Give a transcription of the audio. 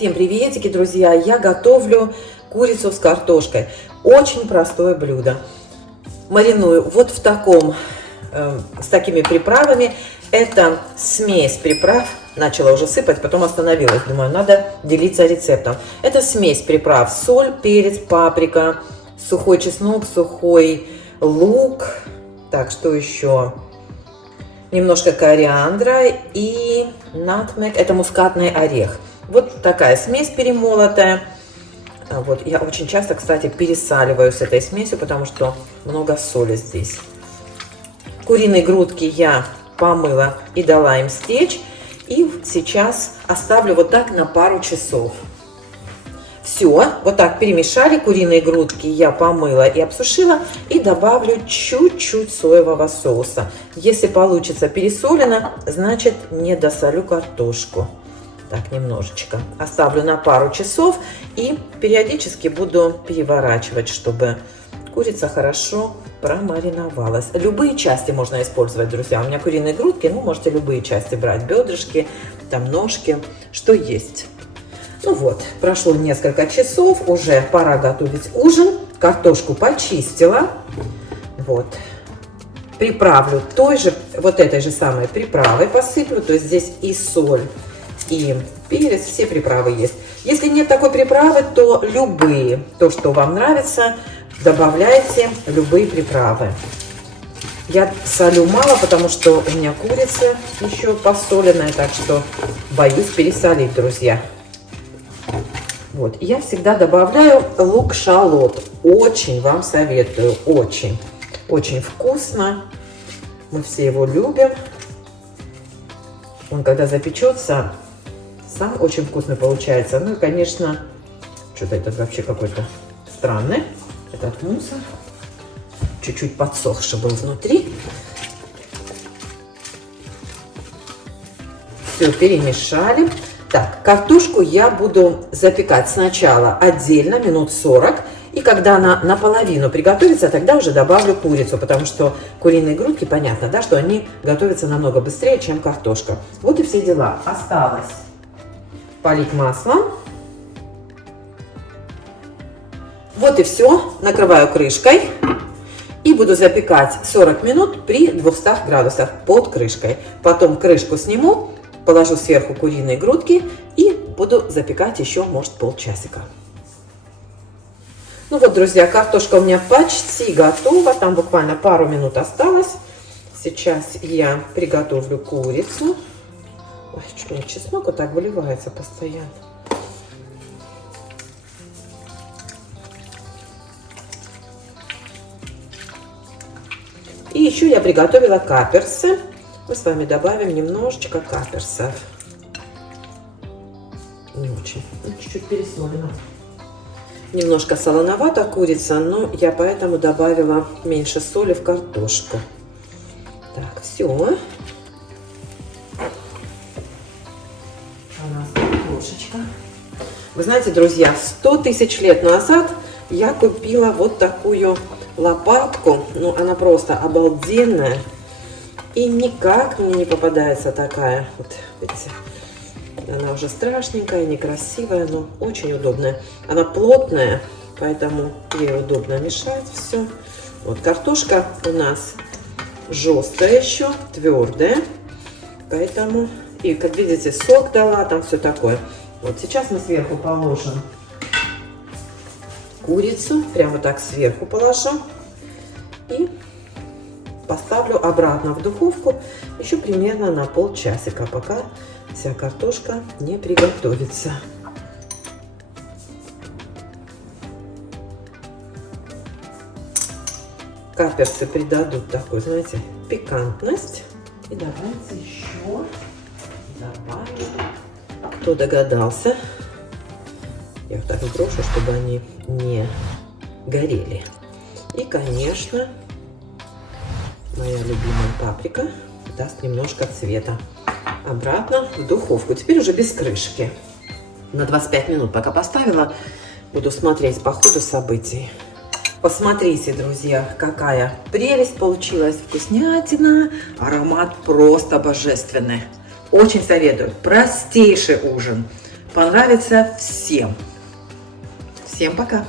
Всем приветики, друзья! Я готовлю курицу с картошкой. Очень простое блюдо. Мариную вот в таком, с такими приправами. Это смесь приправ. Начала уже сыпать, потом остановилась. Думаю, надо делиться рецептом. Это смесь приправ. Соль, перец, паприка, сухой чеснок, сухой лук. Так, что еще? Немножко кориандра и натмег. Это мускатный орех. Вот такая смесь перемолотая. Вот, я очень часто, кстати, пересаливаю с этой смесью, потому что много соли здесь. Куриные грудки я помыла и дала им стечь. И сейчас оставлю вот так на пару часов. Все, вот так перемешали. Куриные грудки я помыла и обсушила. И добавлю чуть-чуть соевого соуса. Если получится пересолено, значит не досолю картошку. Так, немножечко. Оставлю на пару часов и периодически буду переворачивать, чтобы курица хорошо промариновалась. Любые части можно использовать, друзья. У меня куриные грудки, ну, можете любые части брать. Бедрышки, там ножки, что есть. Ну вот, прошло несколько часов, уже пора готовить ужин. Картошку почистила. Вот. Приправлю той же, вот этой же самой приправой посыплю. То есть здесь и соль, и перец, все приправы есть. Если нет такой приправы, то любые, то, что вам нравится, добавляйте любые приправы. Я солю мало, потому что у меня курица еще посоленная, так что боюсь пересолить, друзья. Вот, я всегда добавляю лук-шалот. Очень вам советую, очень. Очень вкусно. Мы все его любим. Он когда запечется, сам очень вкусный получается. Ну и, конечно, что-то этот вообще какой-то странный. Этот мусор. Чуть-чуть подсохший был внутри. Все перемешали. Так, картошку я буду запекать сначала отдельно, минут 40. И когда она наполовину приготовится, тогда уже добавлю курицу. Потому что куриные грудки, понятно, да, что они готовятся намного быстрее, чем картошка. Вот и все дела. Осталось полить маслом. Вот и все. Накрываю крышкой. И буду запекать 40 минут при 200 градусах под крышкой. Потом крышку сниму, положу сверху куриные грудки и буду запекать еще, может, полчасика. Ну вот, друзья, картошка у меня почти готова. Там буквально пару минут осталось. Сейчас я приготовлю курицу. Ой, что у меня чеснок вот так выливается постоянно. И еще я приготовила каперсы. Мы с вами добавим немножечко каперсов. Не очень. Чуть-чуть пересолено. Немножко солоновата курица, но я поэтому добавила меньше соли в картошку. Так, все. У нас картошечка. Вы знаете, друзья, 100 тысяч лет назад я купила вот такую лопатку. Ну, она просто обалденная. И никак мне не попадается такая. Вот, видите, она уже страшненькая, некрасивая, но очень удобная. Она плотная, поэтому ей удобно мешать все. Вот картошка у нас жесткая еще, твердая. Поэтому, и как видите, сок дала, там все такое. Вот сейчас мы сверху положим курицу. Прямо так сверху положу. И поставлю обратно в духовку еще примерно на полчасика, пока вся картошка не приготовится. Каперсы придадут такой, знаете, пикантность. И давайте еще добавим. Кто догадался, я вот так брошу, чтобы они не горели. И, конечно, моя любимая паприка даст немножко цвета. Обратно в духовку. Теперь уже без крышки. На 25 минут пока поставила. Буду смотреть по ходу событий. Посмотрите, друзья, какая прелесть получилась. Вкуснятина. Аромат просто божественный. Очень советую. Простейший ужин. понравится всем. Всем пока!